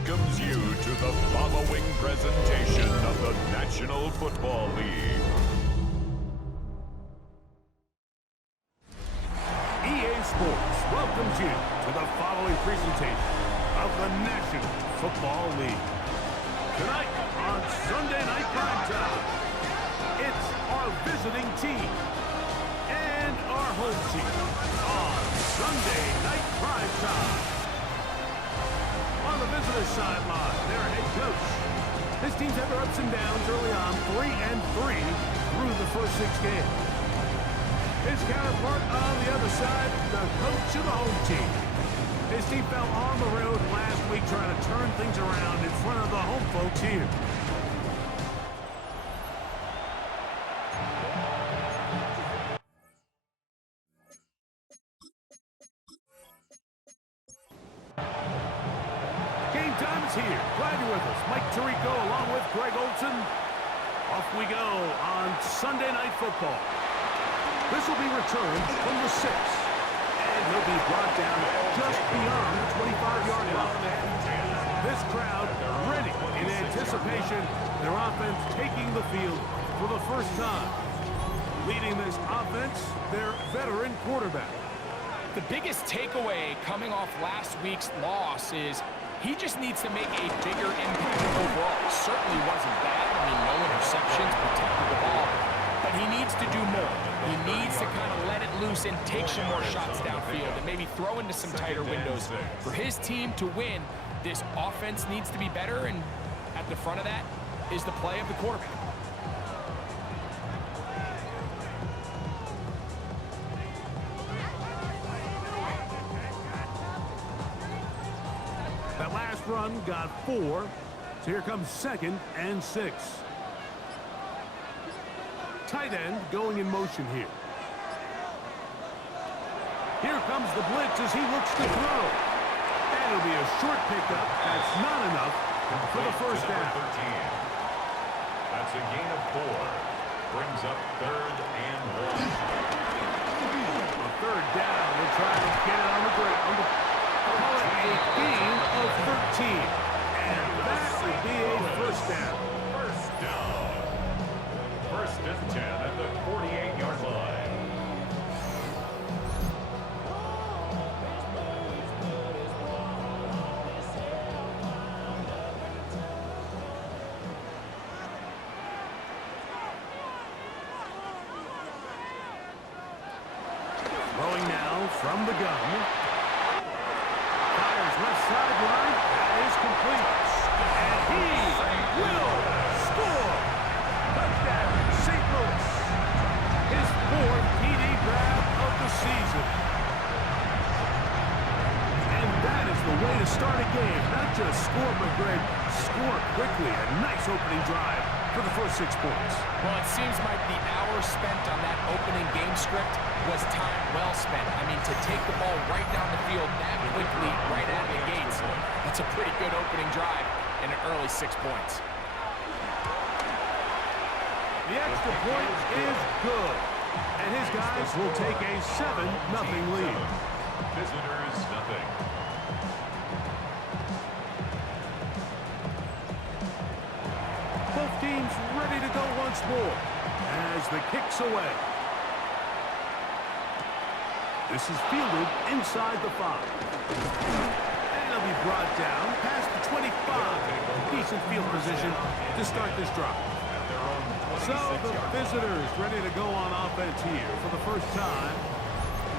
welcomes you to the following presentation of the National Football League. EA Sports welcomes you to the following presentation of the National Football League. Tonight on Sunday Night Primetime, it's our visiting team and our home team on Sunday Night Primetime. On the visitor's sideline, their head coach. This team's had their ups and downs early on, 3-3 through the first 6 games. His counterpart on the other side, the coach of the home team. His team fell on the road last week trying to turn things around in front of the home folks here. Game time is here. Glad you're with us. Mike Tirico along with Greg Olson. Off we go on Sunday Night Football. This will be returned from the 6. And he'll be brought down just beyond the 25-yard line. This crowd ready in anticipation. Their offense taking the field for the first time. Leading this offense, their veteran quarterback. The biggest takeaway coming off last week's loss is he just needs to make a bigger impact overall. It certainly wasn't bad. I mean, no interceptions, protected the ball. But he needs to do more. He needs to kind of let it loose and take some more shots downfield and maybe throw into some tighter windows. For his team to win, this offense needs to be better, and at the front of that is the play of the quarterback. That last run got 4. So here comes 2nd and 6. Tight end going in motion here. Here comes the blitz as he looks to throw. And it'll be a short pickup. That's not enough for the first down. That's a gain of 4. Brings up 3rd and 1. A third down. They're trying to get it on the ground. Call it a gain of 13. And that will be a first down. First down. 1st and 10 at the 48-yard line. Throwing now from the gun. Fires left sideline. That is complete. And he will score. Touchdown, St. Louis. His 4th PD grab of the season. And that is the way to start a game. Not just score, but Greg, score quickly. A nice opening drive for the first 6 points. Well, it seems like the hour spent on that opening game script was time well spent. I mean, to take the ball right down the field that quickly, right out of the gates, that's a pretty good opening drive and an early 6 points. The extra point is good. And his guys will take a 7-0 lead. Visitors, nothing. Both teams ready to go once more as the kick's away. This is fielded inside the 5. And it'll be brought down past the 25. Decent field position to start this drive. So the visitors ready to go on offense here for the first time.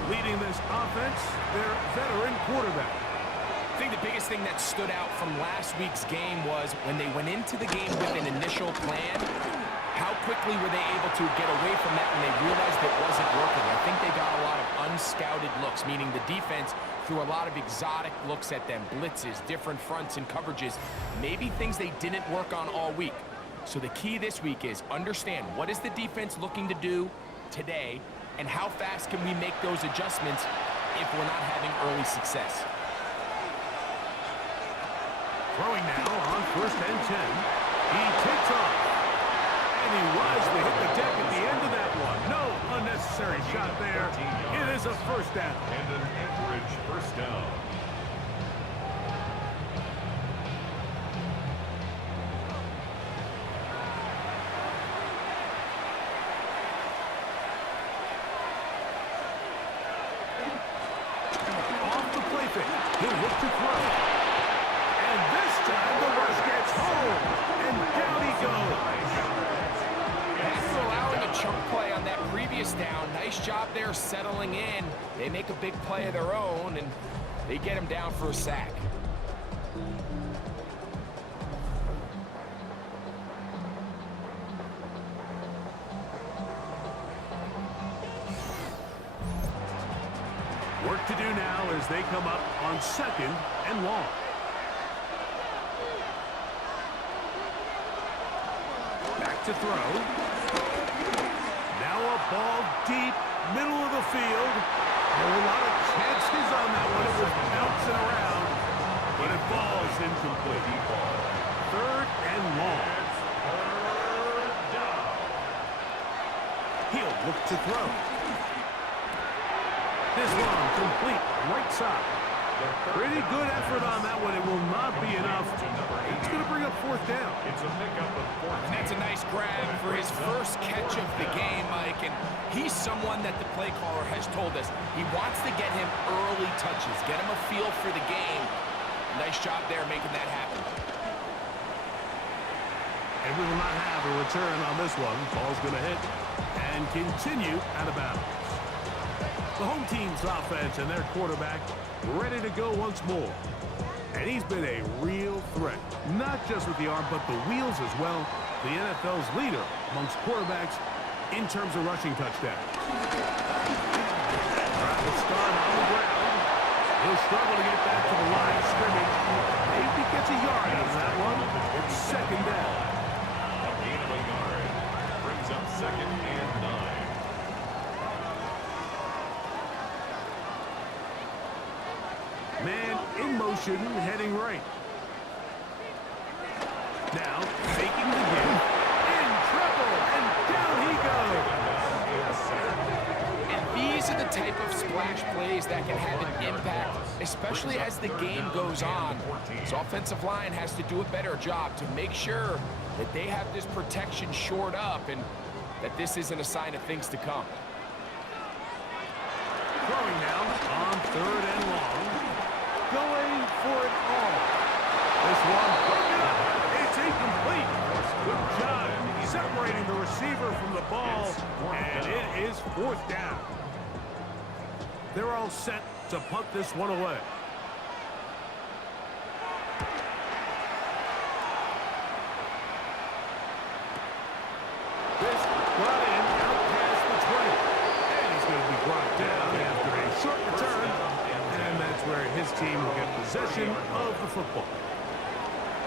Leading this offense, their veteran quarterback. I think the biggest thing that stood out from last week's game was when they went into the game with an initial plan, how quickly were they able to get away from that when they realized it wasn't working? I think they got a lot of unscouted looks, meaning the defense threw a lot of exotic looks at them, blitzes, different fronts and coverages, maybe things they didn't work on all week. So the key this week is understand what is the defense looking to do today and how fast can we make those adjustments if we're not having early success. Throwing now on 1st and 10. He takes off. And he wisely hit the deck at the end of that one. No unnecessary shot there. It is a first down. And an Anchorage first down. He'll look to throw. And this time the rush gets home. And down he goes. After allowing a chunk play on that previous down, nice job there settling in. They make a big play of their own, and they get him down for a sack. Work to do now as they come up on 2nd and long. Back to throw. Now a ball deep, middle of the field. A lot of chances on that one. It was bouncing around, but it falls incomplete. 3rd and long. He'll look to throw. This one complete, right side. Pretty good effort on that one. It will not be enough. It's going to bring up 4th down. It's a pickup of 14. And that's a nice grab for his first catch of the game, Mike. And he's someone that the play caller has told us he wants to get him early touches, get him a feel for the game. Nice job there making that happen. And we will not have a return on this one. Ball's going to hit and continue out of bounds. The home team's offense and their quarterback ready to go once more. And he's been a real threat, not just with the arm, but the wheels as well. The NFL's leader amongst quarterbacks in terms of rushing touchdowns. Travis Scott on the ground. He'll struggle to get back to the line of scrimmage. Maybe gets a yard out of that one. It's 2nd down. A gain of a yard. Brings up 2nd and 9. Man in motion, heading right. Now, faking the give. In trouble, and down he goes. And these are the type of splash plays that can have an impact, especially as the game goes on. This offensive line has to do a better job to make sure that they have this protection shored up and that this isn't a sign of things to come. Throwing now on 3rd and long. Going for it all. This one broken up. It's incomplete. Good job separating the receiver from the ball. And it is 4th down. They're all set to punt this one away. This brought in out past the 20. And he's going to be brought down after a short return. And that's where his team will get possession of the football.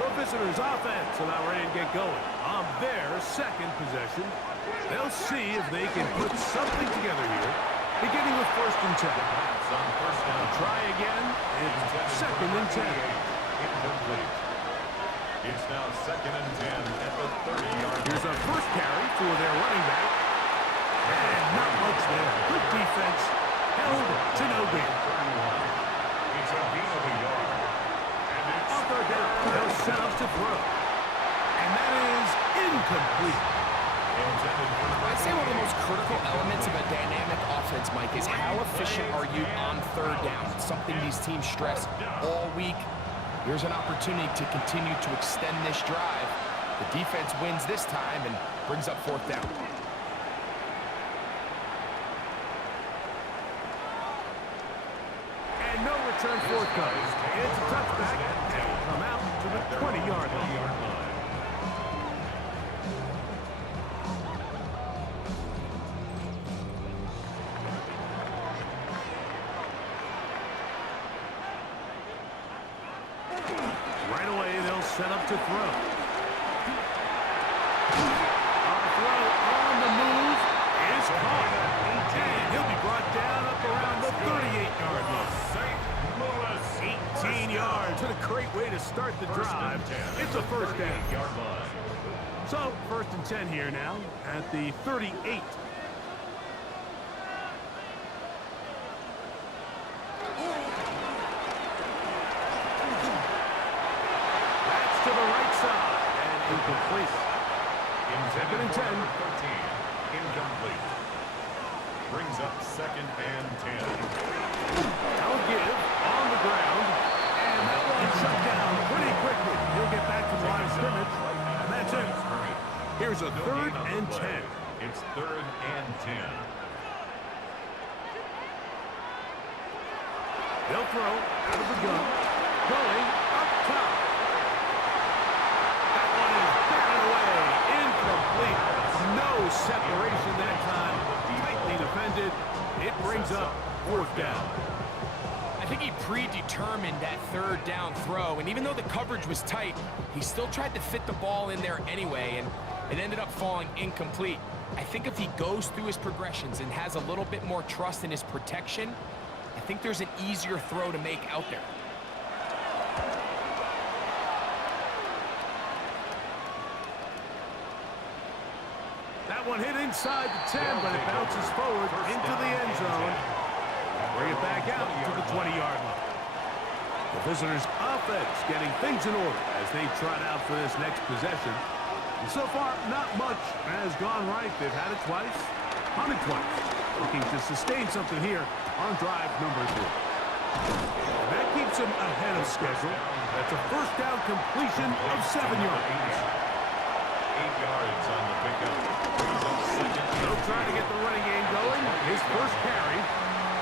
The visitors' offense are now ready to get going on their 2nd possession. They'll see if they can put something together here, beginning with 1st and 10. Try again. It's 2nd and 10. Incomplete. It's now 2nd and 10 at the 30-yard line. Here's a first carry for their running back. And not much there. Good defense. Held to no gain. It's a gain of a yard. And it's On 3rd down, they'll set up to throw. And that is incomplete. I'd say one of the most critical elements of a dynamic offense, Mike, is how efficient are you on 3rd down. It's something these teams stress all week. Here's an opportunity to continue to extend this drive. The defense wins this time and brings up 4th down. And no return forthcoming. It's a touchback. And will come out to the 20-yard line. Right away, they'll set up to throw. A throw on the move is caught. And he'll be brought down up around the 38-yard line. 18 yards. What a great way to start the drive. It's a 1st down. So, 1st and 10 here now at the 38. To the right side, and incomplete. 2nd and 10. 13. Incomplete. Brings up 2nd and 10. Now give on the ground. and 10. It's 3rd and 10. They'll throw out of the gun. Going up top. That one is batted away. Incomplete. No separation that time. Tightly defended. It brings up 4th down. I think he predetermined that 3rd down throw, and even though the coverage was tight, he still tried to fit the ball in there anyway, and it ended up falling incomplete. I think if he goes through his progressions and has a little bit more trust in his protection, I think there's an easier throw to make out there. That one hit inside the 10, but it bounces forward into the end zone. Bring it back out to the 20-yard line. The visitors' offense getting things in order as they trot out for this next possession. And so far, not much has gone right. They've had it twice, hunted twice. Looking to sustain something here on drive number 3. And that keeps them ahead of schedule. That's a 1st down completion of 7 yards. 8 yards on the pickup. They'll try to get the running game going. His first carry.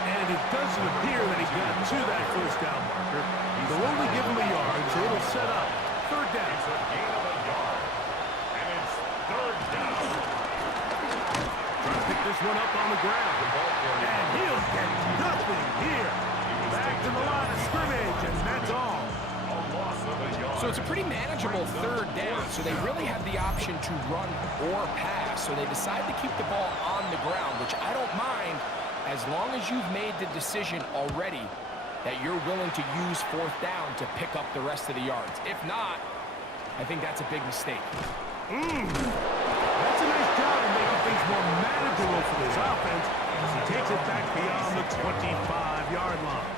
And it doesn't appear that he got to that 1st down marker. They'll only give him a yard, so it'll set up 3rd down. It's a gain of a yard. And it's 3rd down. Trying to pick this one up on the ground. And he'll get nothing here. Back to the line of scrimmage, and that's all. A loss of a yard. So it's a pretty manageable 3rd down, so they really have the option to run or pass, so they decide to keep the ball on the ground, which I don't mind, as long as you've made the decision already that you're willing to use 4th down to pick up the rest of the yards. If not, I think that's a big mistake. That's a nice job of making things more manageable for this offense as he takes it back beyond the 25-yard line.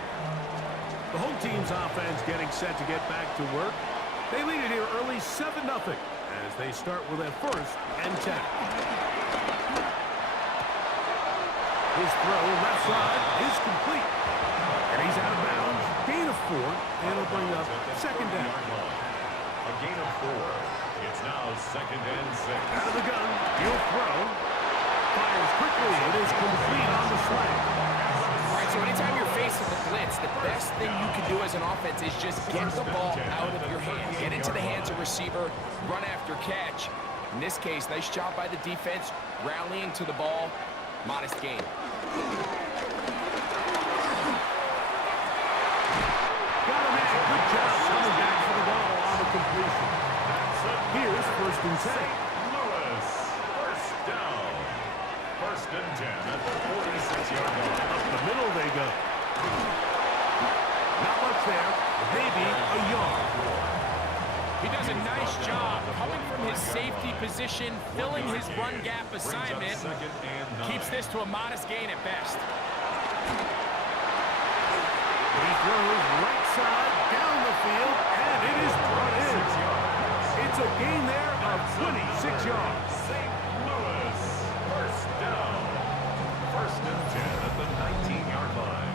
The whole team's offense getting set to get back to work. They lead it here early 7-0 as they start with a 1st and 10. His throw left side is complete. And he's out of bounds. Gain of 4. And it'll bring up 2nd down. A gain of 4. It's now 2nd and 6. Out of the gun. He'll throw. Fires quickly. It is complete on the slant. All right, so anytime you're facing the blitz, the best thing you can do as an offense is just get the ball out of your hand. Get into the hands of receiver. Run after catch. In this case, nice job by the defense. Rallying to the ball. Modest gain. Got him in. Good job coming back for the ball on the completion. Here's 1st and 10. Lewis, 1st down. 1st and 10 at the 46-yard line. Up the middle they go. Not much there. Maybe a yard. He does a nice job coming from his safety position, filling his run gap assignment. Keeps this to a modest gain at best. He throws right side down the field, and it is brought in. It's a gain there of 26 yards. St. Louis, 1st down. 1st and 10 at the 19-yard line.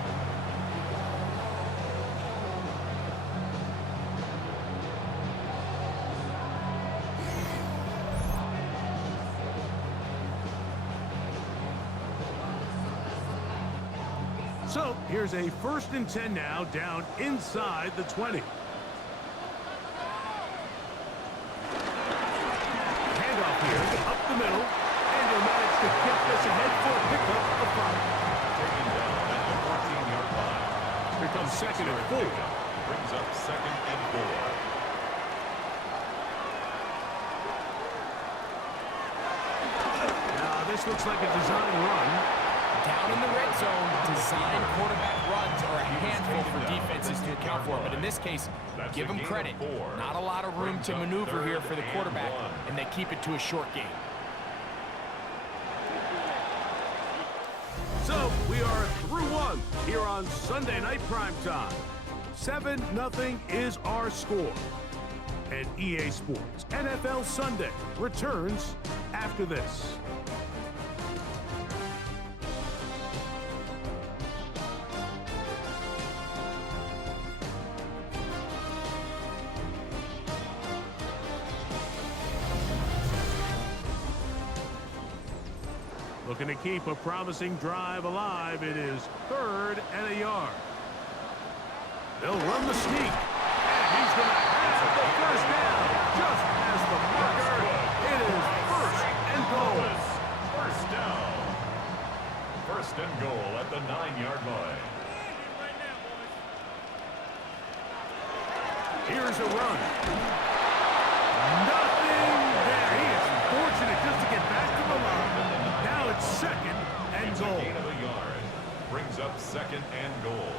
So here's a 1st and 10 now, down inside the 20. Handoff here, up the middle, and he'll manage to get this ahead for a pickup of 5. Taken down at the 14-yard line. Here comes 2nd and 4. Brings up 2nd and 4. Now this looks like a design run. Down in the red zone, design quarterback runs are a handful for defenses to account for. But in this case, give them credit. Not a lot of room to maneuver here for the quarterback, and they keep it to a short game. So we are through 1 here on Sunday Night Primetime. 7-0 is our score. And EA Sports NFL Sunday returns after this. Looking to keep a promising drive alive. It is 3rd and a yard. They'll run the sneak. And he's going to have the first down. Just as the marker, it is 1st and goal. First down. 1st and goal at the 9-yard line. Here's a run. Nothing there. He is fortunate just to get back to the line. Now it's 2nd and It's a goal. gain of a yard. Brings up 2nd and goal.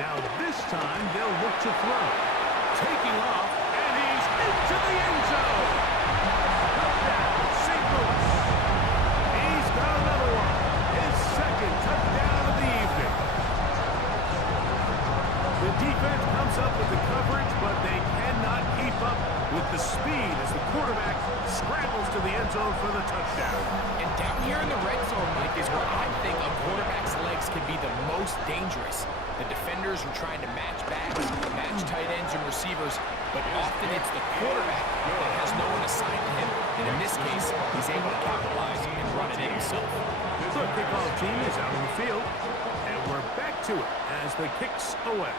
Now this time they'll look to throw. Taking off, and he's into the end zone. Touchdown, St. Louis. He's got another one. His 2nd touchdown of the evening. The defense comes up with the coverage, but they cannot keep up with the speed as the quarterback scrambles to the end zone for the touchdown. And down here in the red zone, Mike, is where I think a quarterback's legs can be the most dangerous. The defenders are trying to match backs, match tight ends and receivers, but often it's the quarterback that has no one assigned to him. And in this case, he's able to capitalize and run it in himself. The kickoff team is out on the field, and we're back to it as the kick's away.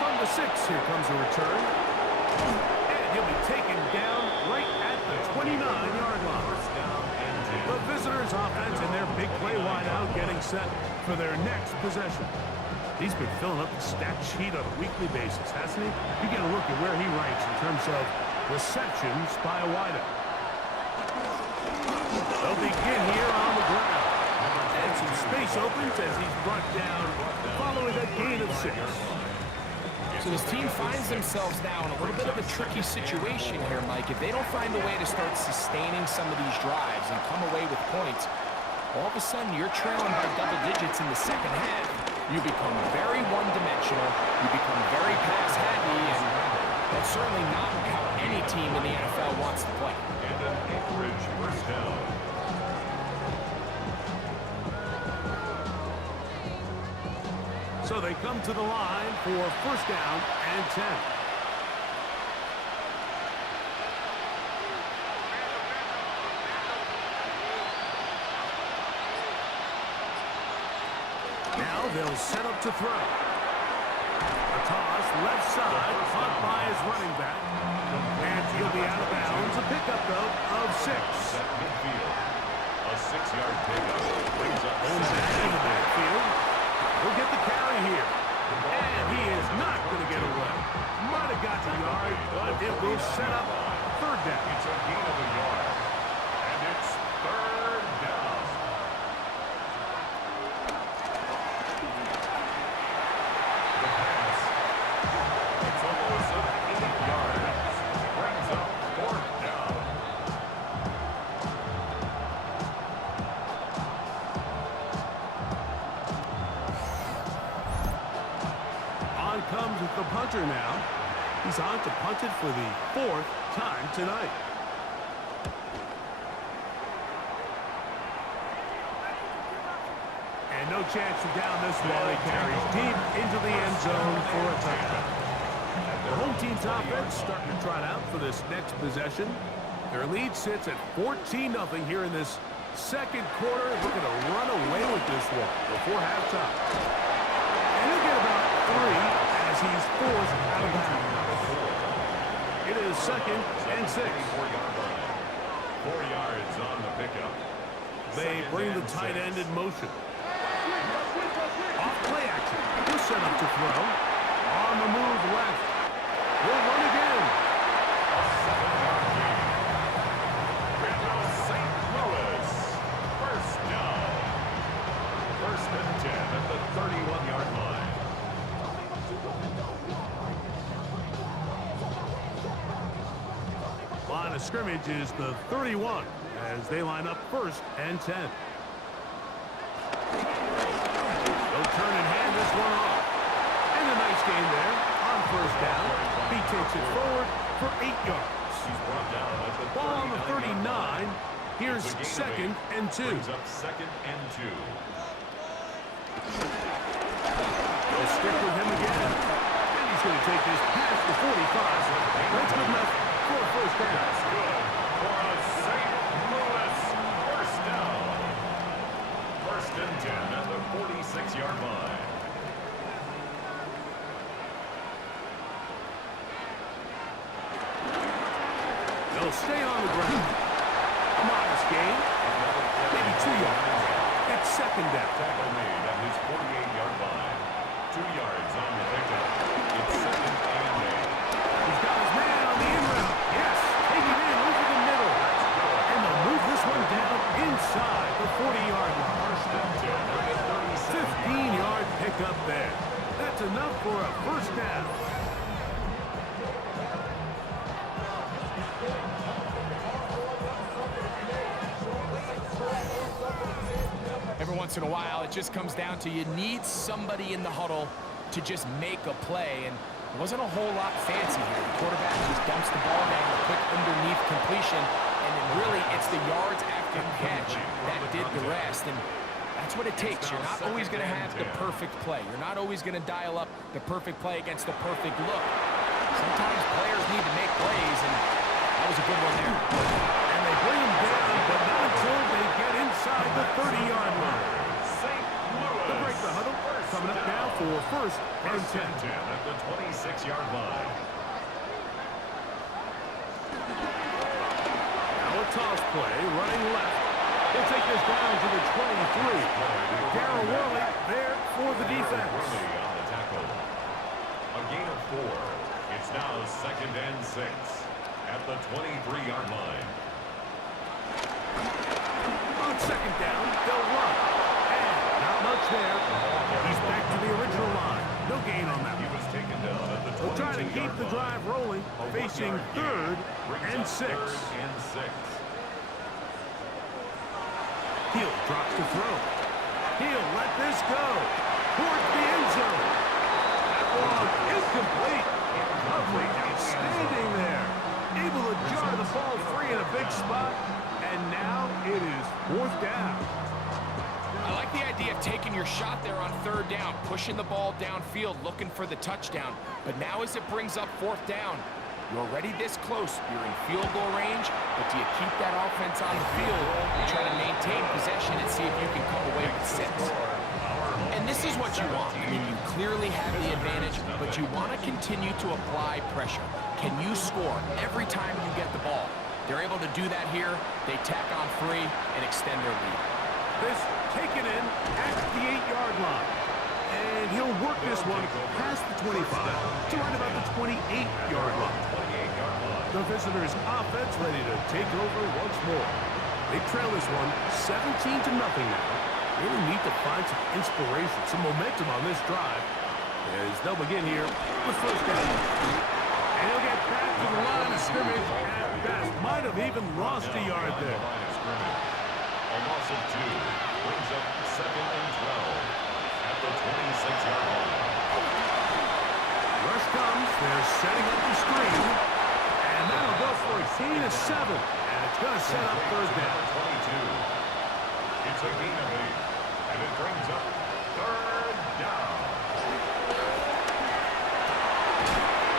From the 6, here comes a return. And he'll be taken down right at the 29-yard line. The visitors' offense and their big play wideout getting set for their next possession. He's been filling up the stat sheet on a weekly basis, hasn't he? You get a look at where he ranks in terms of receptions by a wideout. They'll begin here on the ground. And some space opens as he's brought down following a gain of 6. So this team finds themselves now in a little bit of a tricky situation here, Mike. If they don't find a way to start sustaining some of these drives and come away with points, all of a sudden you're trailing by double digits in the 2nd half. You become very one-dimensional. You become very pass-heavy, and that's certainly not how any team in the NFL wants to play. And an Anchorage first down. So they come to the line for 1st down and 10. Now they'll set up to throw. A toss left side, caught by his running back. And he'll be out of bounds. A pickup, though, of 6. At midfield. A 6-yard pickup. Brings up Going back in the backfield. He'll get the carry here. And he is not going to get away. Might have got the yard, but it will set up 3rd down. It's a gain of a yard. And it's 3rd down. The pass. It's almost up 8 yards. Brings up 4th down. On comes the punter now. He's on to punt it for the 4th time tonight. And no chance to down this one. It carries deep into the end zone for a touchdown. The home team's offense starting to trot out for this next possession. Their lead sits at 14-0 here in this 2nd quarter. Looking to run away with this one before halftime. And he'll get about 3 as he's forced out of bounds. It is 2nd and 6. 4-yard line. 4 yards on the pickup. They bring the tight end in motion. Off play action. He'll set up to throw. On the move left. He'll run again. A 7-yard gain. Here goes St. Louis. First down. 1st and 10 at the 31-yard line. Line of scrimmage is the 31 as they line up 1st and 10. They'll turn and hand this one off. And a nice gain there on 1st down. He takes it forward for 8 yards. He's brought down at the Ball on the 39. 39. Here's It's a gain of 2nd 8. and 2. Brings up 2nd and 2. They'll stick with him again. And he's going to take this past the 45. That's good enough for a first down. That's good for a St. Louis first down. First and 10 at the 46-yard line. They'll stay on the ground. A modest gain. Maybe 2 yards. It's second down. Tackle made at his 48-yard line. 2 yards on the pickup. It's second and 8. He's got his man on the in route. Yes, take it in over the middle. And they'll move this one down inside the 40-yard line. First and 10 at the 37. 15-yard pickup there. That's enough for a first down. Every once in a while, it just comes down to you need somebody in the huddle to just make a play, and it wasn't a whole lot fancy here. The quarterback just dumps the ball down, a quick underneath completion, and then really it's the yards after catch that did the rest, and that's what it takes. You're not always going to have the perfect play. You're not always going to dial up the perfect play against the perfect look. Sometimes players need to make plays, and that was a good one there. And they bring him down, but not until they get inside the 30-yard line. St. Louis. The break the huddle. Coming up now for first and 10. At the 26-yard line. Now a toss play, running left. He'll take this down to the 23. Darryl Worley there for the defense. Worley on the tackle. A gain of 4. It's now second and 6 at the 23-yard line. On second down, they'll run. And not much there. He's back to the original line. No gain on that. He was taken down at the 22-yard line. They'll try to keep the drive rolling, facing third and 6. Hill drops to throw. He'll let this go. Towards the end zone. That ball incomplete. Lovely, outstanding there. Able to jar the ball free in a big spot. And now it is fourth down. I like the idea of taking your shot there on third down, pushing the ball downfield, looking for the touchdown. But now as it brings up fourth down, you're already this close. You're in field goal range, but do you keep that offense on the field and try to maintain possession and see if you can come away with 6? And this is what you want. I mean, you clearly have the advantage, but you want to continue to apply pressure. Can you score every time you get the ball? They're able to do that here. They tack on 3 and extend their lead. This taken in at the 8-yard line. And he'll work this one past the 25 to right about the 28-yard line. The visitors' offense ready to take over once more. They trail this one 17-0 now. Really need to find some inspiration, some momentum on this drive as they'll begin here with first down. And he'll get back to the line of scrimmage at best. Might have even lost a yard there. A loss of 2 brings up second and 12 at the 26-yard line. Rush comes. They're setting up the screen. And that'll go for a gain of 7. And it's going to set up third down. 22. It's a gain of 8. And it brings up third down.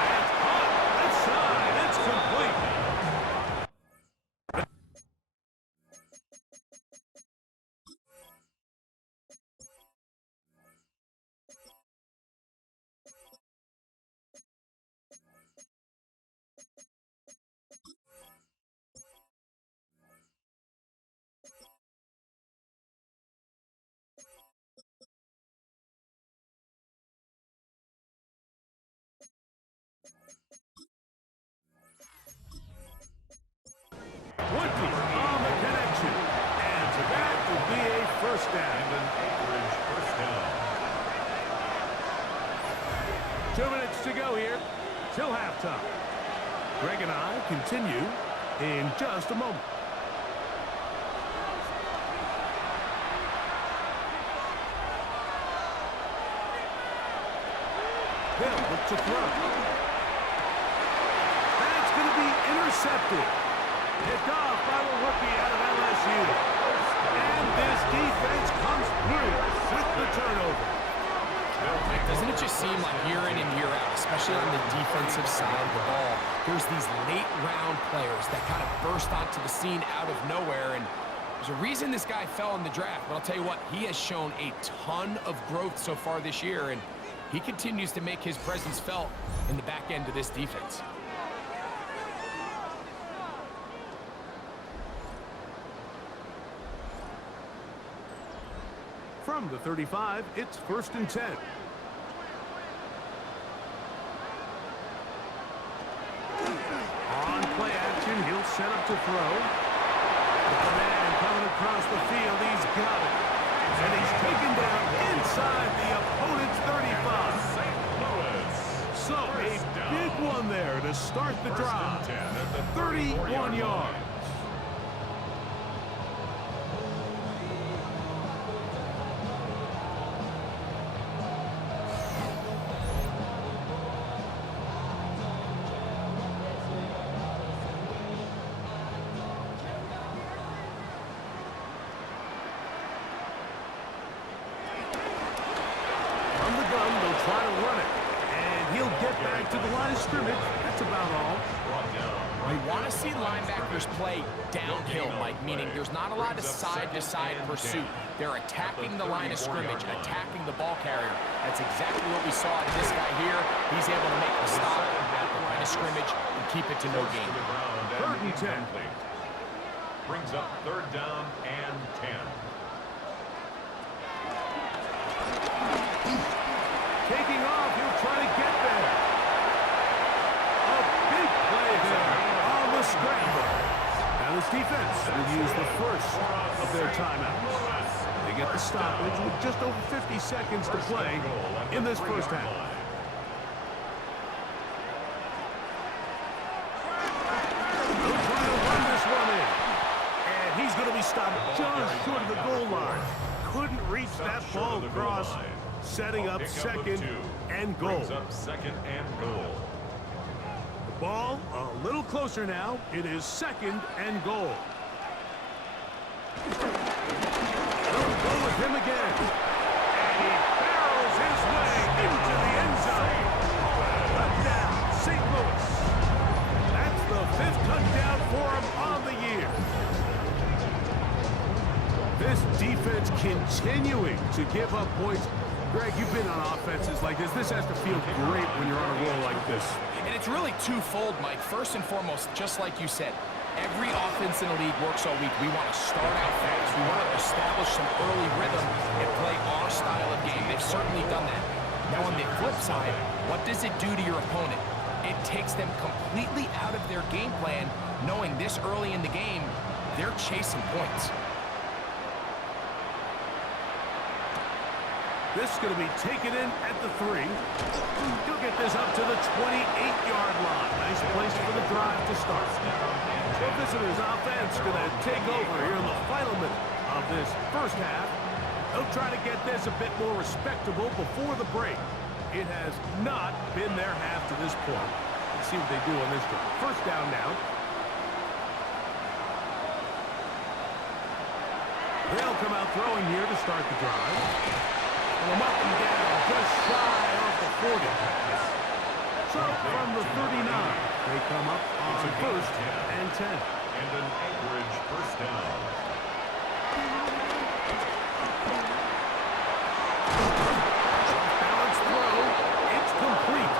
That's hot. That side. It's complete. On the connection. And so that will be a first down. And an Anchorage first down. 2 minutes to go here till halftime. Greg and I continue in just a moment. Hill look to throw. That's going to be intercepted. Picked off by the rookie out of LSU. And this defense comes through with the turnover. Doesn't it just seem like year in and year out, especially on the defensive side of the ball, there's these late round players that kind of burst onto the scene out of nowhere, and there's a reason this guy fell in the draft, but I'll tell you what, he has shown a ton of growth so far this year, and he continues to make his presence felt in the back end of this defense. From the 35, it's 1st and 10. On play action, he'll set up to throw. The man coming across the field, he's got it. And he's taken down inside the opponent's 35. St. Louis. So a big one there to start the drive. 10 at the 31 yards. Try to run it, and he'll get back to the line of scrimmage. That's about all. We want to see linebackers play downhill, Mike, meaning there's not a lot of side-to-side pursuit. They're attacking the line of scrimmage, attacking the ball carrier. That's exactly what we saw in this guy here. He's able to make the stop at the line of scrimmage and keep it to no gain. 3rd and 10. Brings up 3rd down and 10. Taking off, he'll try to get there. A big play there on the scramble. Now this defense will use the first of their timeouts. They get the stoppage with just over 50 seconds to play in this first half. They'll try to run this one in. And he's going to be stopped just short of the goal line. Couldn't reach that ball across. Setting up 2nd and goal. Up 2nd and goal. The ball a little closer now. It is 2nd and goal. They'll go with him again. And he barrels his way into the end zone. Touchdown, St. Louis. That's the 5th touchdown for him on the year. This defense continuing to give up points. Greg, you've been on offenses like this. This has to feel great when you're on a roll like this. And it's really twofold, Mike. First and foremost, just like you said, every offense in the league works all week. We want to start out fast. We want to establish some early rhythm and play our style of game. They've certainly done that. Now, on the flip side, what does it do to your opponent? It takes them completely out of their game plan, knowing this early in the game, they're chasing points. This is going to be taken in at the 3. He'll get this up to the 28-yard line. Nice place for the drive to start. The visitors' offense going to take over here in the final minute of this first half. They'll try to get this a bit more respectable before the break. It has not been their half to this point. Let's see what they do on this drive. First down now. They'll come out throwing here to start the drive. Them up and down, just shy of the 40. So from the 39, they come up on 1st and 10. And an Anchorage first down. Balance throw, it's complete.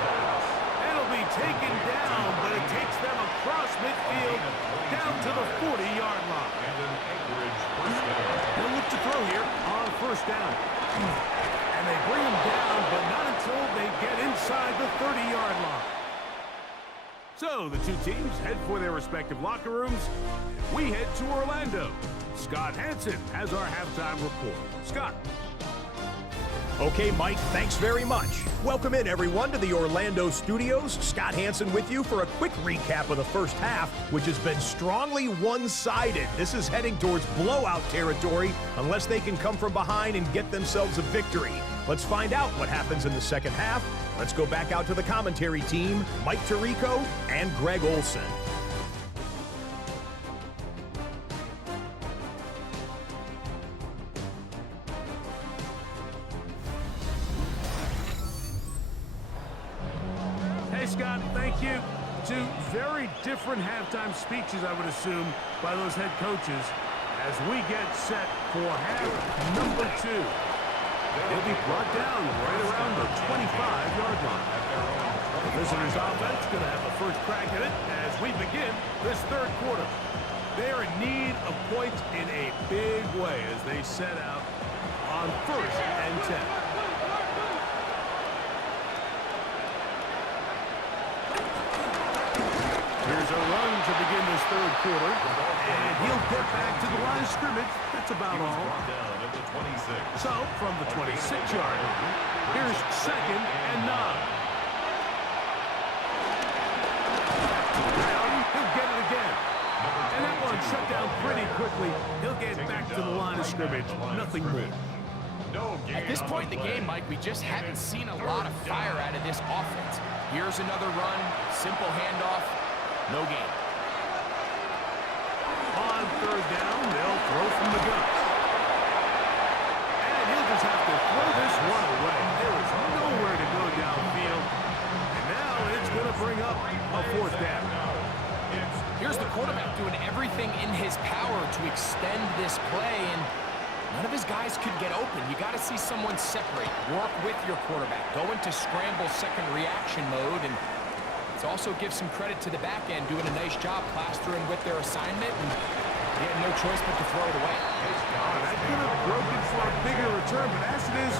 It'll be taken down, but it takes them across midfield down to the 40-yard line. And an Anchorage first down. They'll look to throw here on 1st down. And they bring him down, but not until they get inside the 30-yard line. So the two teams head for their respective locker rooms. We head to Orlando. Scott Hansen has our halftime report. Scott. Okay, Mike, thanks very much. Welcome in, everyone, to the Orlando studios. Scott Hansen with you for a quick recap of the first half, which has been strongly one-sided. This is heading towards blowout territory unless they can come from behind and get themselves a victory. Let's find out what happens in the second half. Let's go back out to the commentary team, Mike Tirico and Greg Olson. Hey, Scott, thank you. Two very different halftime speeches, I would assume, by those head coaches as we get set for half number 2. They'll be brought down right around the 25-yard line. The visitors' offense going to have the first crack at it as we begin this third quarter. They are in need of points in a big way as they set out on 1st and 10. Here's a run to begin this third quarter, and he'll get back to the line of scrimmage. That's about all. So, from the 26-yard line, here's 2nd and 9. Back to the ground, he'll get it again. And that one shut down pretty quickly. He'll get back to the line of scrimmage. Nothing more. At this point in the game, Mike, we just haven't seen a lot of fire out of this offense. Here's another run, simple handoff. No gain. On 3rd down, they'll throw from the gun. And he'll just have to throw this one away. There is nowhere to go downfield. And now it's going to bring up a 4th down. Here's the quarterback doing everything in his power to extend this play, and none of his guys could get open. You got to see someone separate, work with your quarterback, go into scramble second reaction mode, and also give some credit to the back end, doing a nice job plastering with their assignment, and he had no choice but to throw it away. That could have broken for a bigger return, but as it is,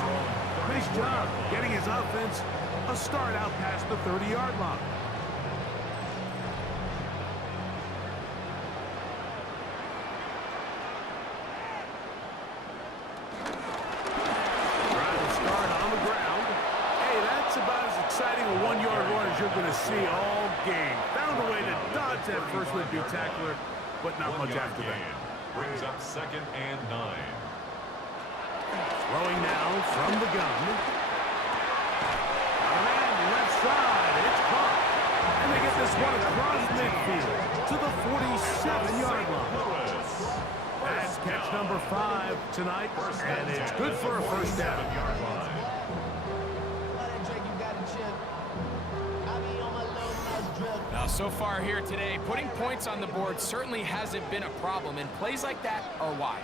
nice job getting his offense a start out past the 30-yard line. Trying to start on the ground. Hey, that's about as exciting a 1-yard run as you're going to see all game. Found a way to dodge that first would-be tackler, but not much after that. Brings up 2nd and 9. Throwing now from the gun. And left side, it's caught. And they get this one across midfield to the 47-yard line. That's catch number 5 tonight, and it's good for a first down. Now, so far here today, putting points on the board certainly hasn't been a problem, and plays like that are why.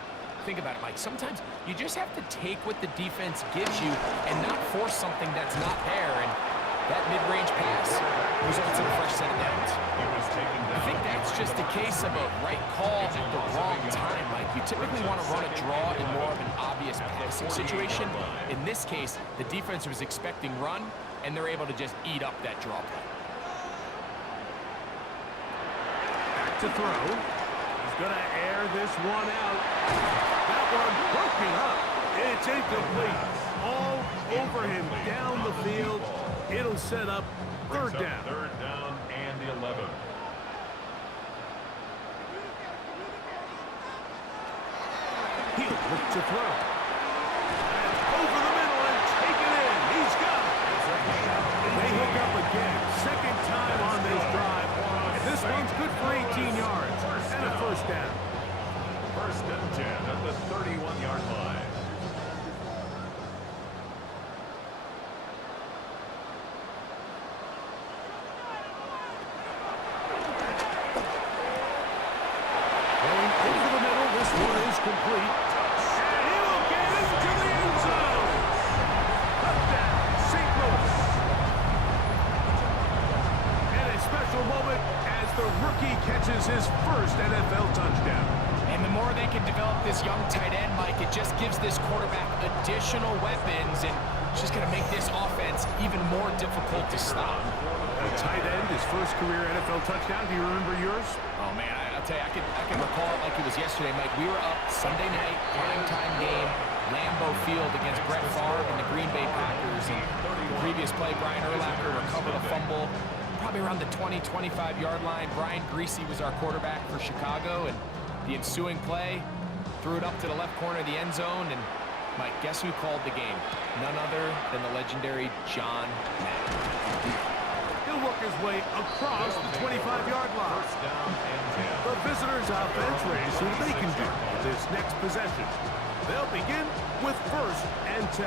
Think about it, Mike. Sometimes you just have to take what the defense gives you and not force something that's not there, and that mid-range pass results in a fresh set of downs. I think that's just a case of a right call at the wrong time, Mike. You typically want to run a draw in more of an obvious passing situation. In this case, the defense was expecting run, and they're able to just eat up that draw play. To throw. He's going to air this one out. That one broken up. It's incomplete. All over him down the field. It'll set up 3rd down. 3rd down and 11. He'll look to throw. And over the middle and take it in. He's got it. They hook up again. 2nd time on this drive. This one's good for 18 yards and a first down. 1st and 10 at the 31-yard line. Going over the middle, this one is complete. And he will get into the end zone. Touchdown, St. Louis. And a special moment as the rookie catches his first NFL touchdown. And the more they can develop this young tight end, Mike, it just gives this quarterback additional weapons, and it's just going to make this offense even more difficult to stop. A tight end, his first career NFL touchdown. Do you remember yours? Oh, man, I'll tell you, I can recall it like it was yesterday, Mike. We were up Sunday night, primetime game, Lambeau Field against Brett Favre and the Green Bay Packers. And the previous play, Brian Urlacher recovered a fumble probably around the 20, 25-yard line. Brian Greasy was our quarterback for Chicago, and the ensuing play, threw it up to the left corner of the end zone, and Mike, guess who called the game? None other than the legendary John Madden. He'll work his way across the 25-yard line. The visitors' offense ready to see what they can do with this next possession. They'll begin with 1st and 10.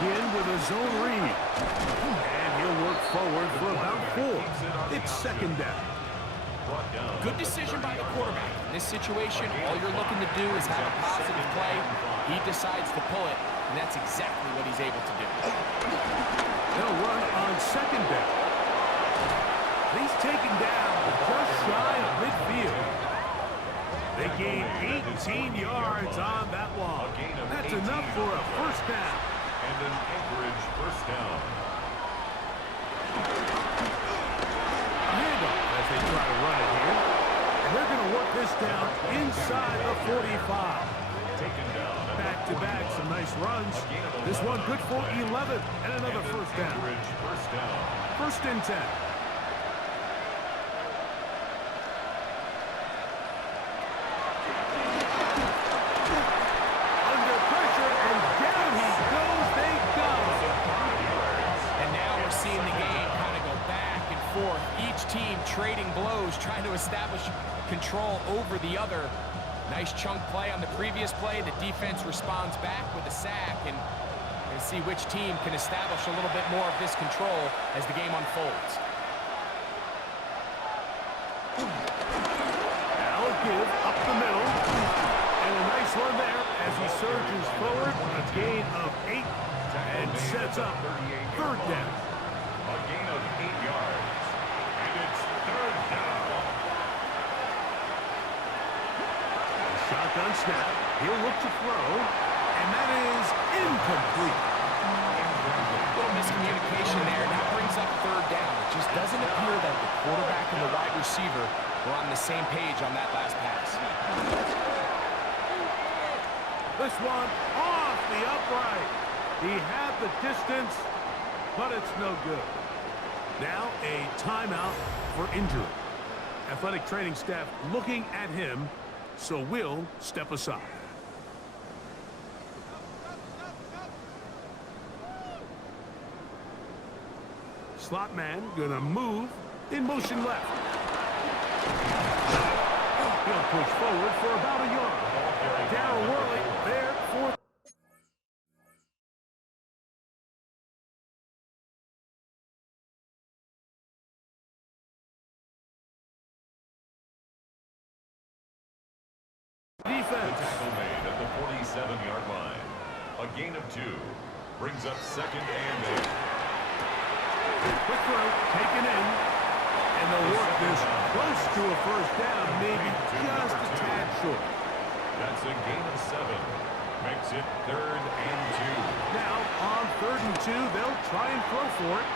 begin with a zone read. And he'll work forward for about 4. It's second down. Good decision by the quarterback. In this situation, all you're looking to do is have a positive play. He decides to pull it, and that's exactly what he's able to do. They'll run on second down. He's taken down just shy of midfield. They gain 18 yards on that long. That's enough for a first down. And an Anchorage first down. Handoff as they try to run it here. And they're going to work this down inside the 45. Taken down. Back-to-back, some nice runs. This one good for 11 and another first down. Anchorage first down. First and 10. Under pressure, and down he goes. They go. And now we're seeing the game kind of go back and forth. Each team trading blows, trying to establish control over the other. Nice chunk play on the previous play. The defense responds back with a sack, and we're going to see which team can establish a little bit more of this control as the game unfolds. Now a give up the middle. And a nice run there as he surges forward. A gain of 8 and sets up third down. A gain of 8 yards. And it's third down. Shotgun snap. He'll look to throw. And that is incomplete. Little miscommunication there, and that brings up third down. It just doesn't appear that the quarterback and the wide receiver were on the same page on that last pass. This one off the upright. He had the distance, but it's no good. Now a timeout for injury. Athletic training staff looking at him, so we'll step aside. Slot man gonna move in motion left. He'll push forward for about a yard. Darryl Worley there for defense. Tackle made at the 47-yard line. A gain of 2 brings up second and 8. Quick throw, taken in, and they'll work this close to a first down, maybe just a tad short. That's a gain of 7. Makes it third and 2. Now, on third and 2, they'll try and throw for it.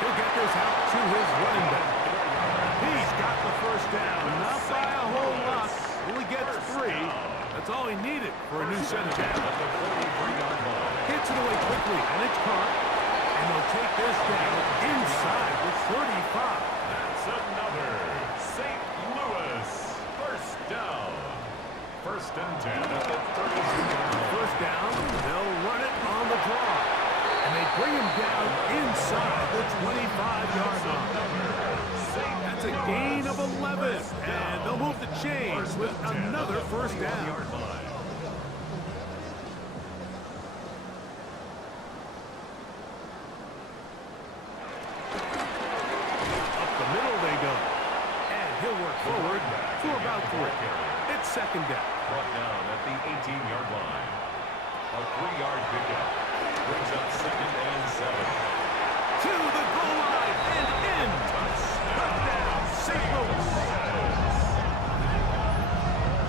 He'll get this out to his running back. He's got the first down, not by a whole lot. Only gets 3. That's all he needed for a new set of downs. At the 43-yard line. Hits it away quickly, and it's caught. And they'll take this down inside the 35. That's another St. Louis first down. First and 10 at the 32-yard line. First down, they'll run it on the draw. And they bring him down inside the 25-yard line. That's a gain of 11. And they'll move the chains with another first down. Forward for about 3. It's second down. Brought down at the 18-yard line. A 3-yard pickup brings up second and 7. To the goal line and in. Touchdown, St. Louis.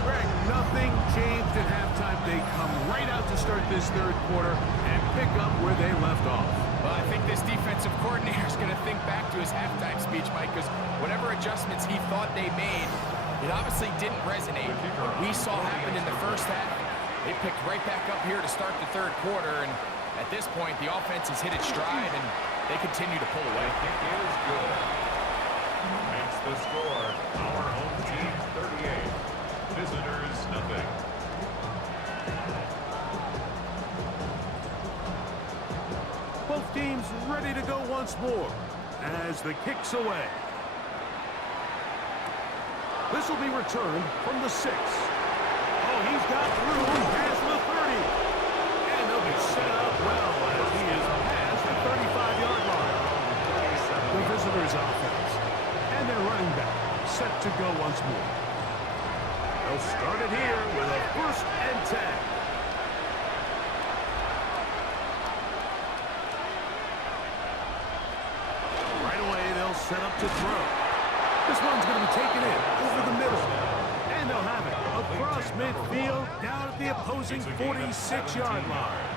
Greg, nothing changed at halftime. They come right out to start this third quarter and pick up where they left off. Well, I think this defensive coordinator is going to think back to his halftime speech, Mike, because whatever adjustments he thought they made, it obviously didn't resonate. What we saw happen in the first half, they picked right back up here to start the third quarter, and at this point, the offense has hit its stride, and they continue to pull away. Kick is good. Makes the score our home team 38. Visitors nothing. Both teams ready to go once more as the kick's away. This will be returned from the 6. Oh, he's got room past the 30. And they'll be set up well Steelers offense. And their running back set to go once more. They'll start it here with a 1st and 10. Right away, they'll set up to throw. This one's going to be taken in over the middle. And they'll have it across midfield down at the opposing 46-yard line.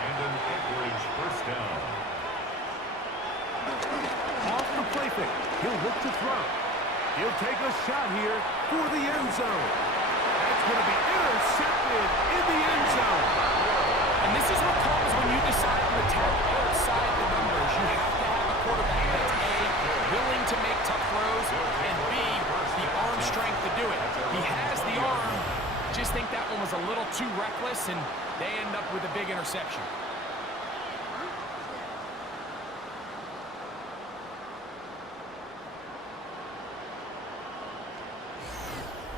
And an Anchorage 1st down. Off the play fake. He'll look to throw. He'll take a shot here for the end zone. That's going to be intercepted in the end zone. And this is what comes when you decide to attack outside the numbers. You have to have a quarterback that's A, willing to make tough throws, and B, the arm strength to do it. He has the arm. Just think that one was a little too reckless, and they end up with a big interception.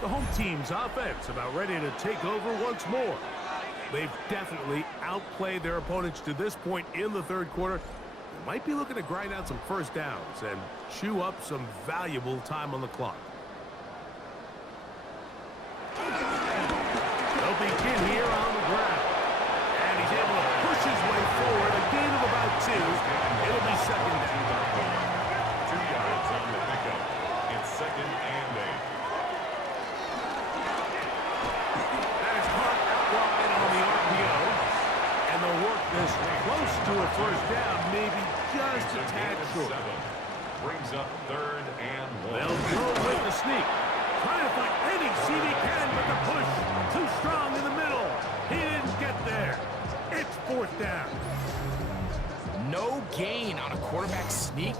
The home team's offense about ready to take over once more. They've definitely outplayed their opponents to this point in the 3rd quarter. They might be looking to grind out some 1st downs and chew up some valuable time on the clock. They'll begin here on the ground. And he's able to push his way forward. A gain of about 2. It'll be 2nd down. 2 yards on the pickup. It's 2nd and 8. That is Hunt out wide on the RPO. And they'll work this close to a 1st down, maybe just a tad short. Brings up 3rd and 1. They'll go with the sneak. Trying to find any seam he can, but the push too strong in the middle. He didn't get there. It's 4th down. No gain on a quarterback sneak.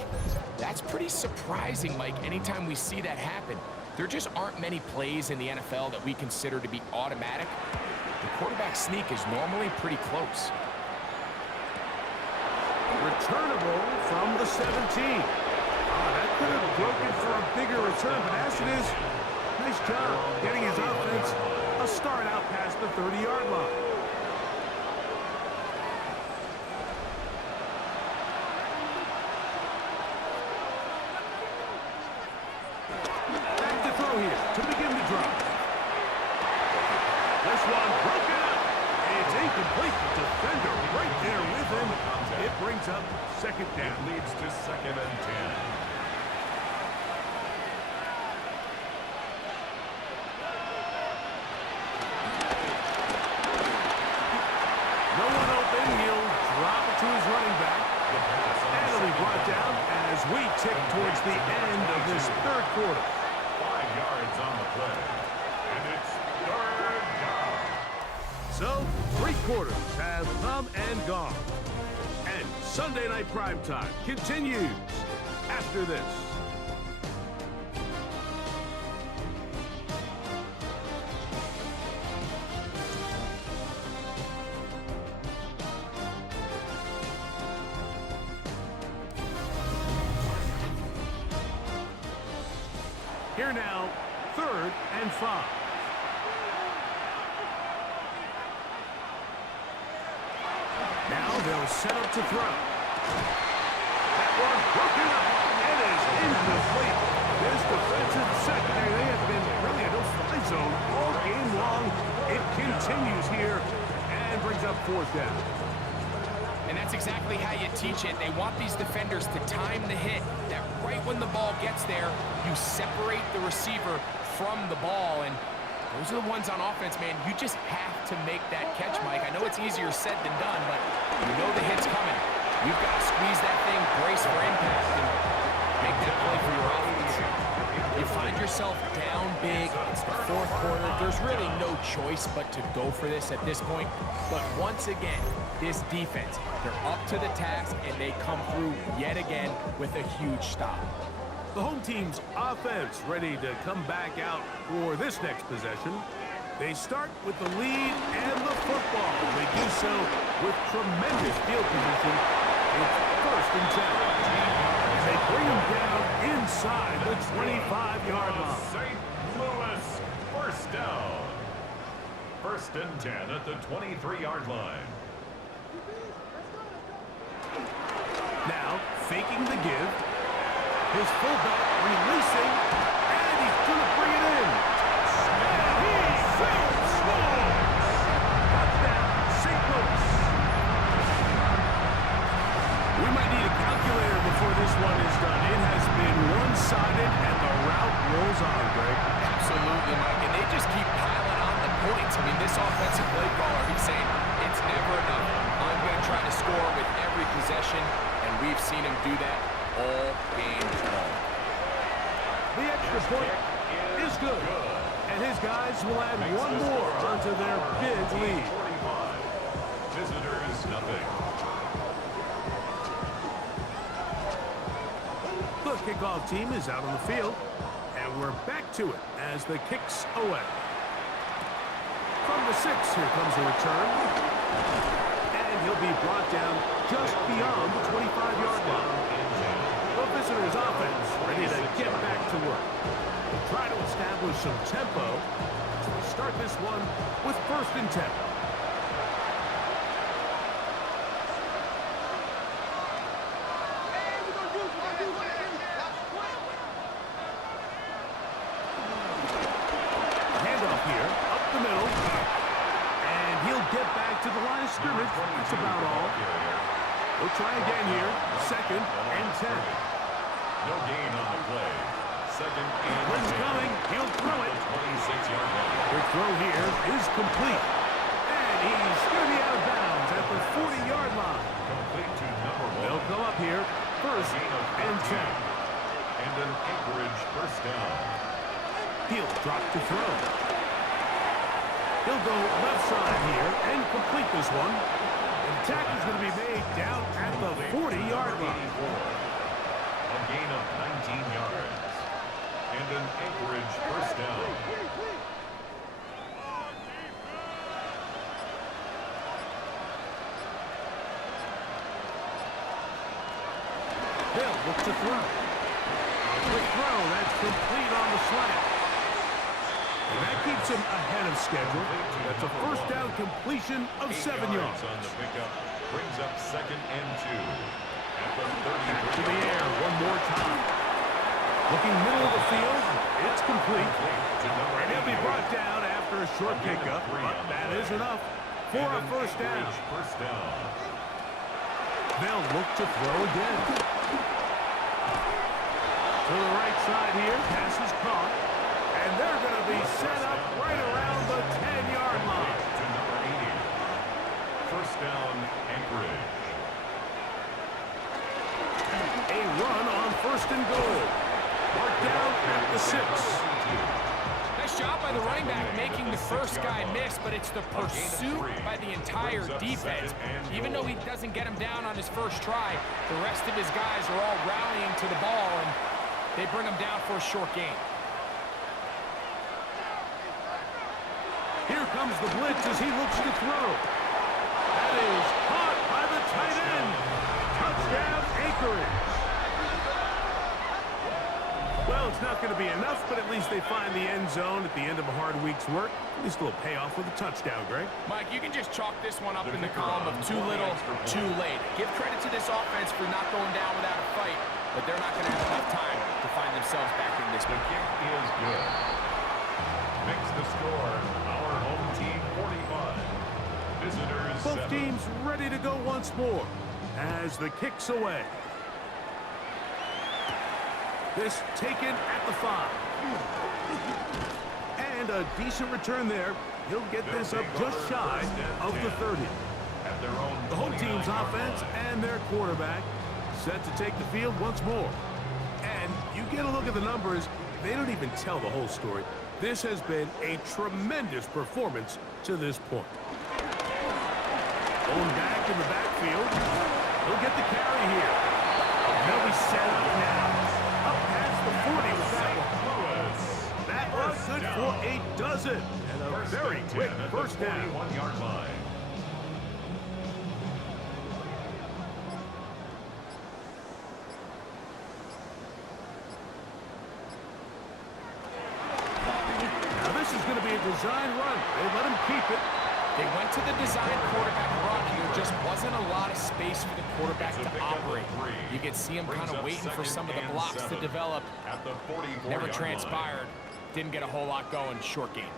That's pretty surprising, Mike, anytime we see that happen. There just aren't many plays in the NFL that we consider to be automatic. The quarterback sneak is normally pretty close. Returnable from the 17. That could have broken for a bigger return, but as it is, nice job getting his offense a start out past the 30-yard line. Back to throw here to begin the drive. This one broken up. It's incomplete. The defender right there with him. It brings up 2nd down. It leads to 2nd and 10. No one open. He'll drop it to his running back. And it'll be brought down as we tick towards the end of this 3rd quarter. 5 yards on the play. And it's 3rd down. So, 3 quarters have come and gone. And Sunday Night Primetime continues after this. Here now, 3rd and 5. Now they'll set up to throw. That one broken up and is incomplete. This defensive secondary, they have been really a no-fly zone all game long. It continues here and brings up 4th down. And that's exactly how you teach it. They want these defenders to time the hit, that right when the ball gets there, you separate the receiver from the ball. And those are the ones on offense, man. You just have to make that catch, Mike. I know it's easier said than done, but you know the hit's coming. You've got to squeeze that thing, brace for impact, and make that play for your offense. You find yourself down big. It's the 4th quarter. There's really no choice but to go for this at this point. But once again, this defense, they're up to the task, and they come through yet again with a huge stop. The home team's offense ready to come back out for this next possession. They start with the lead and the football. They do so with tremendous field position. It's 1st and 10. And they bring them down inside the 25-yard line. St. Louis, 1st down. 1st and 10 at the 23-yard line. Now, faking the give. His fullback releasing, and he's going to bring it in. And he will score! Touchdown, St. Louis. We might need a calculator before this one is done. It has been one-sided, and the route rolls on, Greg. Absolutely, Mike, and they just keep piling on the points. I mean, this offensive play caller, he's saying, it's never enough. I'm going to try to score with every possession, and we've seen him do that all game long. The extra point is good, and his guys will add one more onto their big lead. 45. Visitors, nothing. The kickoff team is out on the field, and we're back to it as the kick's away. From the 6, here comes a return, and he'll be brought down just beyond the 25-yard line. The visitors' offense ready to get back to work. They'll try to establish some tempo as we start this one with 1st and 10. Handoff here, up the middle, and he'll get back to the line of scrimmage. That's about all. We'll try again here, 2nd and 10. No gain on the play. 2nd and Blitz 10. coming, he'll throw it. 26-yard line. The throw here is complete. And he's going to be out of bounds at the 40-yard line. Complete to number 1. They'll come up here, 1st and 10. And an Anchorage 1st down. He'll drop to throw. He'll go left side here and complete this one. The tackle is going to be made down at the 40-yard line. A gain of 19 yards. And an Anchorage 1st down. They'll look to throw. A quick throw, that's complete on the slant. And that keeps him ahead of schedule. That's a 1st down completion of 7 yards. On the pickup brings up 2nd and 2. At the 30. Back to the air one more time. Looking middle of the field, it's complete. And he'll be brought down after a short pickup, but that is enough for a 1st down. 1st down. They'll look to throw again. To the right side here, pass is caught. And they're going to be set up right around the 10-yard line. To number 80. 1st down, Anchorage. A run on 1st and goal. Marked down at the 6. Nice job by the running back making the first guy miss, but it's the pursuit by the entire defense. Even though he doesn't get him down on his first try, the rest of his guys are all rallying to the ball, and they bring him down for a short gain. Here comes the blitz as he looks to throw. That is caught by the tight end. Touchdown, Anchorage. Well, it's not going to be enough, but at least they find the end zone at the end of a hard week's work. At least a little payoff with a touchdown, Greg. Mike, you can just chalk this one up in the column of too little, too late. Give credit to this offense for not going down without a fight, but they're not going to have enough time to find themselves back in this The one. kick is good. Makes the score our home team 45. Visitors Both 7. teams ready to go once more as the kick's away. This taken at the 5. And a decent return there. He'll get this up just shy of the 30. At their own The home team's 29-yard offense line. and their quarterback set to take the field once more. And you get a look at the numbers, they don't even tell the whole story. This has been a tremendous performance to this point. Going back in the backfield. He'll get the carry here. And they'll be set up now. Up past the 40 with that one. That was good for a dozen. And a very quick 1st down. 41-yard line. Now this is going to be a design run. They let him keep it. They went to the design quarterback run, and the just wasn't a lot of space for the quarterback to operate. You could see him kind of waiting for some of the blocks to develop. Never transpired. Didn't get a whole lot going. Short game.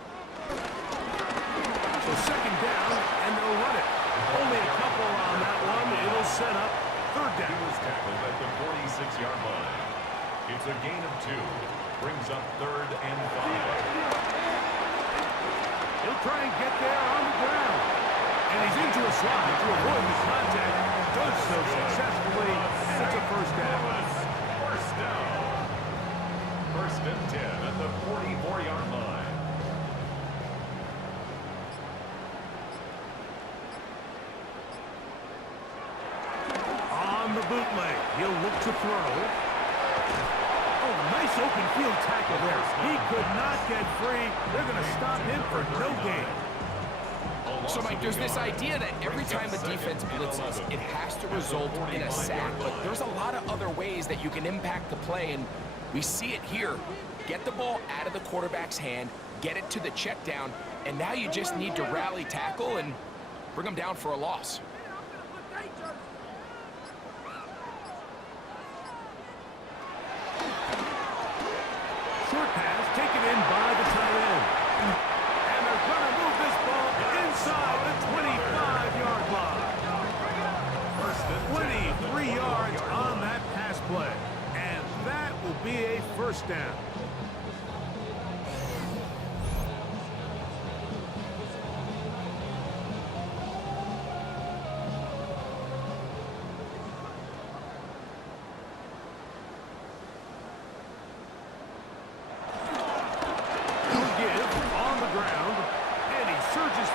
So second down, and they'll run it. Only a couple on that one. It'll set up third down. He was tackled at the 46-yard line. It's a gain of 2. Brings up 3rd and 5. He'll try and get there on the ground. And he's into a slide to avoid the contact. Does so successfully, and it's a first down. First down. 1st and 10 at the 44-yard line. On the bootleg, he'll look to throw. Oh, nice open field tackle there. He could not get free. They're going to stop him for no gain. So, Mike, there's this idea that every time a defense blitzes, it has to result in a sack. But there's a lot of other ways that you can impact the play, and we see it here. Get the ball out of the quarterback's hand, get it to the check down, and now you just need to rally tackle and bring them down for a loss. Short pass taken in by the tight end. And they're going to move this ball inside the 25-yard line. 23 yards on that pass play. And that will be a first down.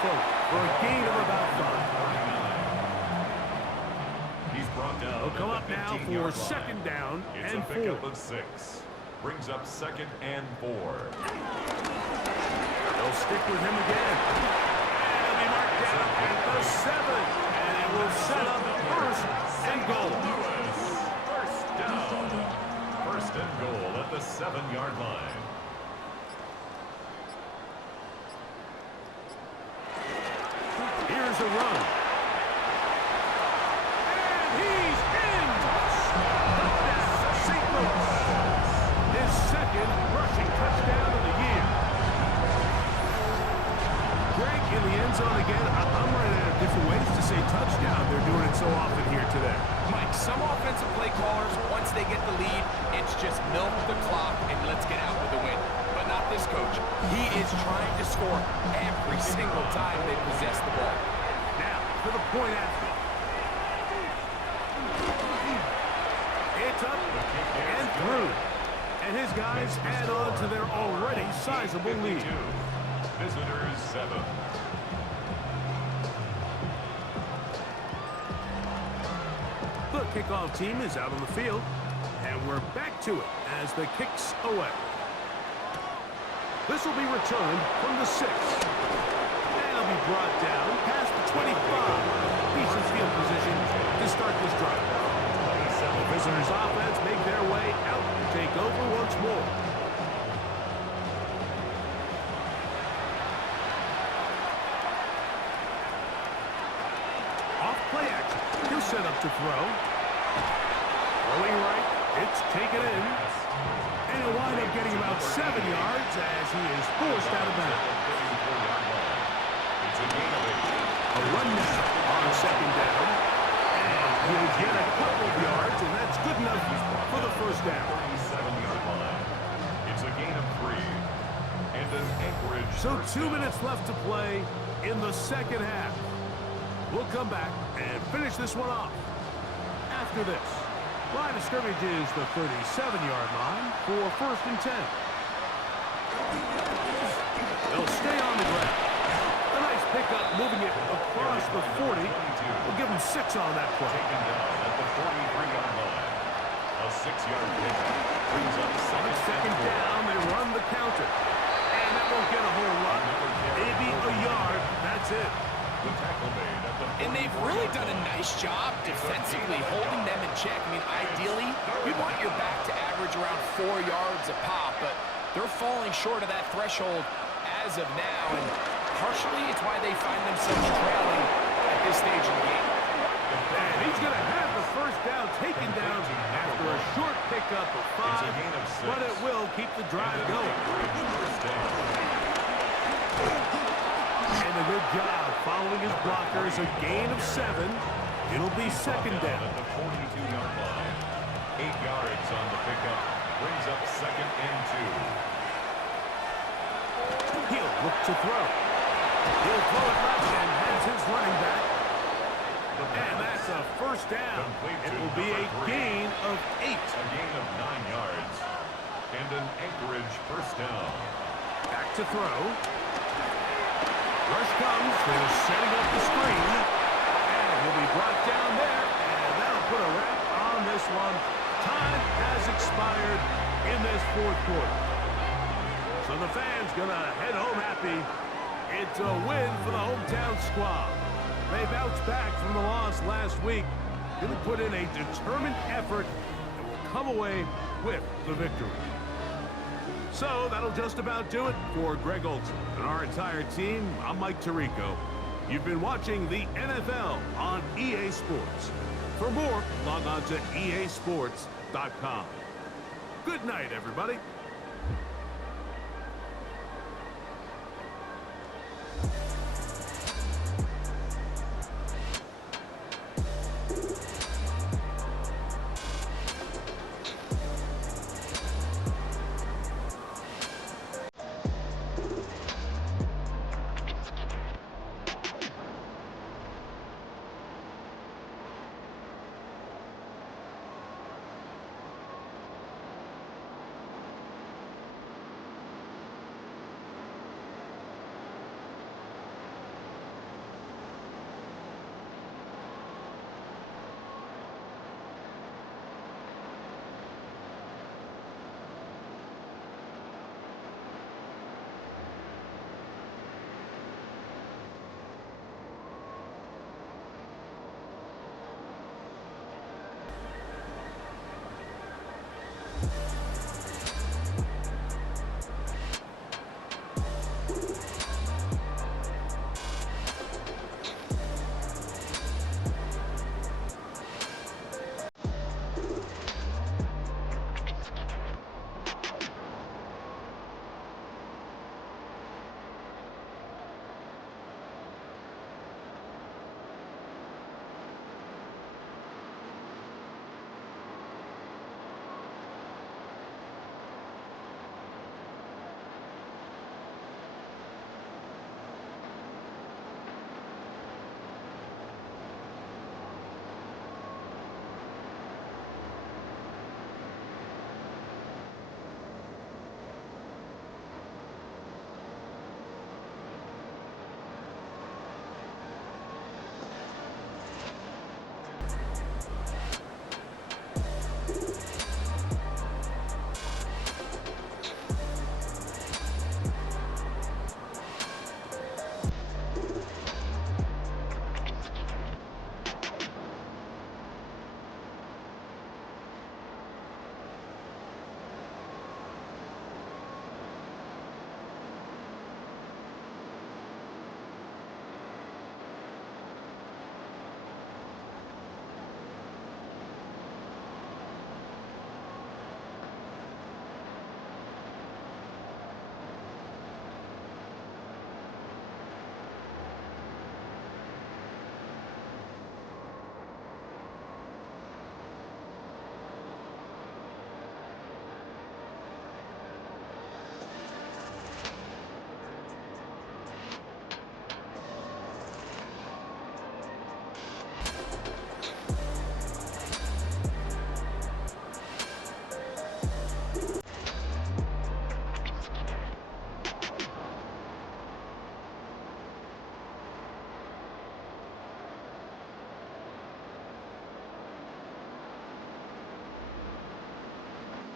For a gain of about 5. He's brought down. He'll come up now for second down and 4. Pickup of 6. Brings up 2nd and 4. They'll stick with him again. And he'll be marked down at the 7. And it will set up 1st and goal. First down. 1st and goal at the 7-yard line. Here's a run. And he's in! Touchdown, St. Louis. His 2nd rushing touchdown of the year. Greg in the end zone again. I'm running out of different ways to say touchdown. They're doing it so often here today. Mike, some offensive play callers, once they get the lead, it's just milk the clock and let's get out with the win. But not this coach. He is trying to score every single time they possess the ball. Now, for the point after. It's up and through. And his guys add on to their already sizable lead. Visitors 7. The kickoff team is out on the field. And we're back to it as the kick's away. This will be returned from the 6. And it'll be brought down past the 25. Decent field position to start this drive. The visitors' offense make their way out and take over once more. Off play action. He'll set up to throw. Throwing right. It's taken in. And he'll wind up getting about 7 yards as he is forced out of bounds. A run now on second down. And he'll get a couple of yards, and that's good enough for the first down. 37-yard line. It's a gain of 3. And an Anchorage. So 2 minutes left to play in the second half. We'll come back and finish this one off after this. Line of scrimmage is the 37-yard line for 1st and 10. They'll stay on the ground. A nice pickup moving it across the 40. We'll give them 6 on that play. Taken down at the 43-yard line. A 6-yard pickup brings up On second down, they run the counter. And that won't get a whole lot. Maybe a yard. That's it. The tackle made at the And they've really done a nice job defensively holding them in check. I mean, ideally, you want your back to average around 4 yards a pop, but they're falling short of that threshold as of now, and partially it's why they find themselves trailing at this stage of the game. And he's going to have the first down taken down after a short pickup of 5, but it will keep the drive going. And a good job following his blockers, a gain of 7. It'll be second down. At the 42-yard line. 8 yards on the pickup. Brings up second and 2. He'll look to throw. He'll throw it left and has his running back. And that's a first down. It will be a gain of 8. A gain of 9 yards. And an Anchorage first down. Back to throw. Rush comes. They're setting up the screen. And he'll be brought down there. And that'll put a wrap on this one. Time has expired in this fourth quarter. So the fans gonna head home happy. It's a win for the hometown squad. They bounced back from the loss last week. Gonna put in a determined effort and will come away with the victory. So that'll just about do it for Greg Olson and our entire team. I'm Mike Tirico. You've been watching the NFL on EA Sports. For more, log on to easports.com. Good night, everybody.